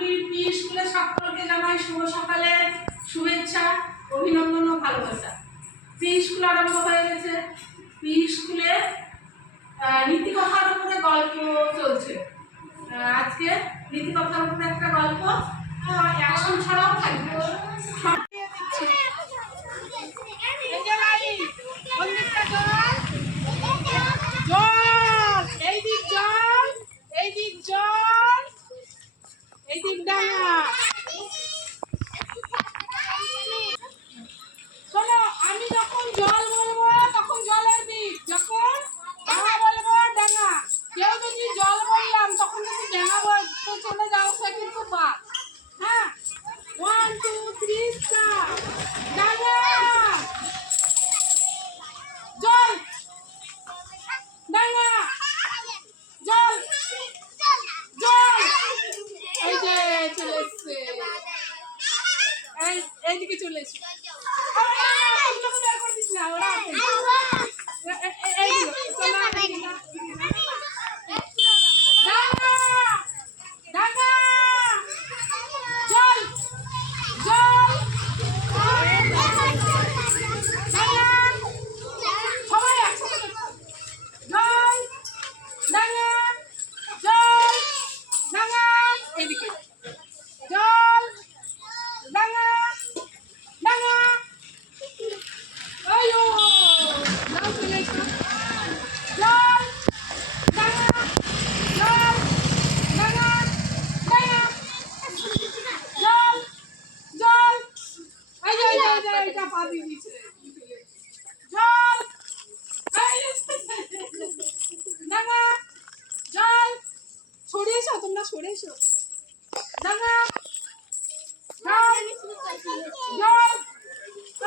Pre স্কুলের সকলকে জানাই শুভ সকালের শুভেচ্ছা, অভিনন্দন ও ভালোবাসা। প্রি স্কুল আরম্ভ হয়ে গেছে। প্রি স্কুলে নীতিকথার উপরে গল্প চলছে। আজকে নীতিকথার উপরে একটা গল্প, অ্যাকশন ছাড়াও থাকবে। শোনো, আমি যখন জল বলবো তখন জলের দিক, যখন ডাঙা বলবো ডাঙা। কেউ যদি জল বললাম তখন যদি ডাঙা বলতে চলে যাও সে কিন্তু বাদ। হ্যাঁ, 1 2 3 স্টার্ট। ডাঙা, জল, ডাঙা, জল, জল। এই যে চলে এসছে, এইদিকে চলে এসছে। তোমরা সরে এসো। ডাঙা, জল, জল,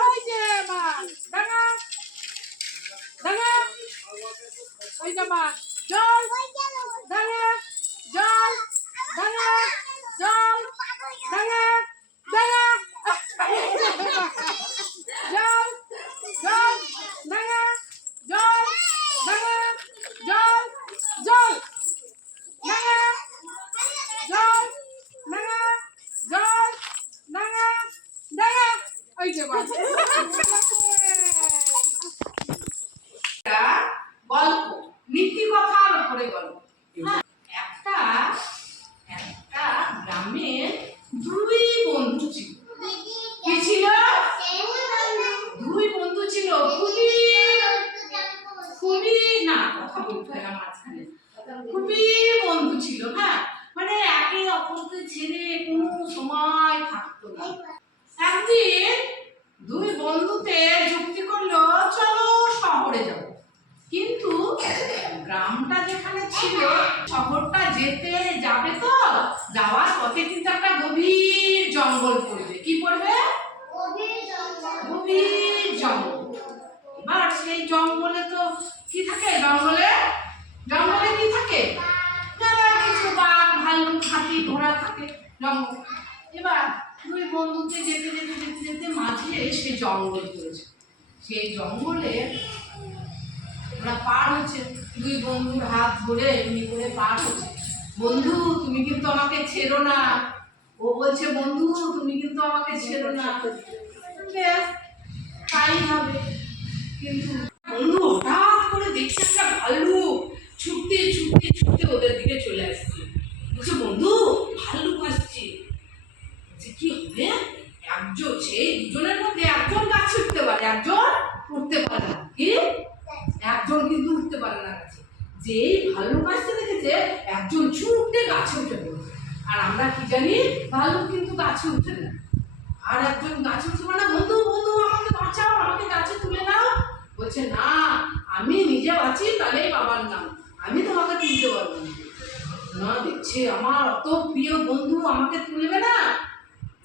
ওই যে বাস, ডাঙা, ডাঙা, ওই যে বাস, জল, ডাঙা, জল, ডাঙা, জল, ডাঙা, ডাঙা, জল, জল, ডাঙা, জল, ডাঙা, জল, জল, ডাঙা, জল, ডাঙা, জল, ডাঙা, ডাঙা, ওই যে বাস। গল্প, নীতিকথার উপরে গল্প। একটা একটা গ্রামে দুই বন্ধু ছিল। কি ছিল? দুই বন্ধু ছিল। খুবই না, কথা বলতে হয় না মাঝখানে। খুবই বন্ধু ছিল। হ্যাঁ, মানে একে অপরকে ছেড়ে কোনো সময় থাকতো না। একদিন দুই বন্ধুতে যুক্তি করলো, চলো শহরে যাব। কিন্তু গ্রামটা যেখানে ছিল, শহরটা যেতে যাবে তো যাওয়ার পথে কিন্তু একটা গভীর জঙ্গল পড়বে। কি পড়বে? গভীর জঙ্গল। এবার সেই জঙ্গলে তো কি থাকে? জঙ্গলে জঙ্গলে কি থাকে? নানা কিছু বাঘ, ভাল্লুক, হাতি, ঘোড়া থাকে জঙ্গল। এবার দুই বন্ধুকে যেতে যেতে যেতে যেতে মাঝে সে জঙ্গল পড়েছে। সেই জঙ্গলে ওরা পার হচ্ছে, দুই বন্ধুর হাত ধরে এমনি করে পার হচ্ছে। বন্ধু তুমি কিন্তু আমাকে ছেড়ো না। ও বলছে বন্ধু তুমি কিন্তু আমাকে ছেড়ো না। তাই হবে। কিন্তু বন্ধু হঠাৎ করে দেখছে একটা ভাল্লুক ছুটতে ছুটতে ছুটতে ওদের দিকে চলে আসছে। বলছে বন্ধু ভাল্লুক আসছে। কি হবে? একজন, সেই দুজনের মধ্যে একজন গাছে উঠতে পারে, একজন উঠতে পারে না। কি? একজন কিন্তু উঠতে পারে না গাছে। যেই ভাল্লুক আসতে দেখেছে একজন ছুটতে গাছে উঠে পড়েছে। আর আমরা কি জানি, ভাল্লুক কিন্তু গাছে উঠে না। আর একজন গাছে উঠতে পারে না। বন্ধু বন্ধু আমাকে বাঁচাও, আমাকে গাছে তুলে নাও। বলছে না, আমি নিজে বাঁচি তাহলেই বাবার নাম, আমি তোমাকে তুলতে পারবো না। না, দেখছে আমার অত প্রিয় বন্ধু আমাকে তুলবে না।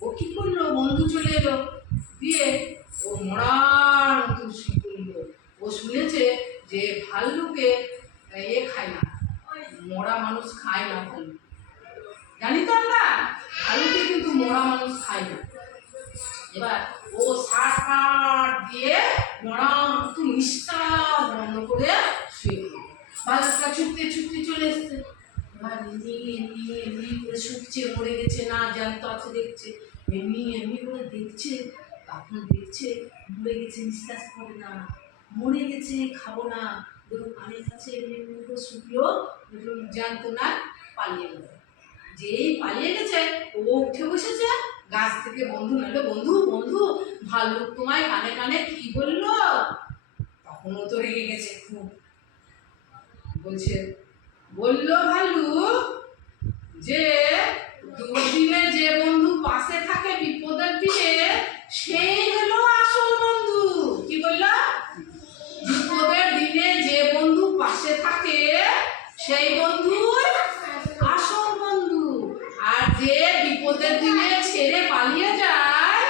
ও কি করলো, বন্ধু চলে এলো, দিয়ে ও মরার মতো শুয়ে পড়ল। ও শুনেছে যে ভাল্লুকে খায় না, মরা মানুষ খায় না। ভাল্লুক জানি তো আমরা, ভাল্লুকে কিন্তু মরা মানুষ খায় না। এবার ও সার দিয়ে মরা মতো নিঃশ্বাস বন্ধ করে শুয়ে পড়ল। ভাল্লুকটা ছুটতে ছুটতে চলে এসছে। এবার এমনি এমনি এমনি করে শুকছে, মরে গেছে। না, জ্যান্ত আছে দেখছে, এমনি এমনি করে দেখছে, তখন দেখছে মরে গেছে, নিঃশ্বাস করে না, মরে গেছে, খাবো না, দেখো কানের কাছে এমনি এমনি করে শুকলো, জ্যান্ত না, পালিয়ে গেল। যেই পালিয়ে গেছে ও উঠে বসেছে গাছ থেকে, বন্ধু নাহলে বন্ধু বন্ধু ভাল্লুক তোমায় কানে কানে কি বললো? তখন ও তো রেগে গেছে খুব, বলছে বললো ভাল্লুক যে দুদিনে যে বন্ধু পাশে থাকে বিপদের দিনে সেই হলো আসল বন্ধু। কি বললো? বিপদের দিনে যে বন্ধু পাশে থাকে সেই বন্ধু আসল বন্ধু, আর যে বিপদের দিনে ছেড়ে পালিয়ে যায়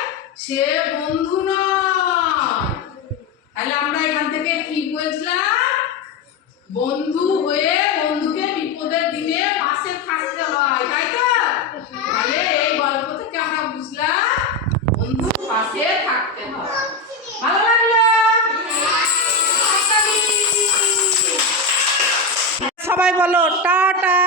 সে বন্ধু নয়। তাহলে আমরা এখান থেকে কি বুঝলাম? বন্ধু হয়ে বন্ধুকে বিপদের দিনে পাশে থাকতে হয়, তাই তো? তাহলে এই গল্প থেকে আমরা বুঝলাম বন্ধু পাশে থাকতে হয়। ভালো লাগলো? সবাই বলো টাটা।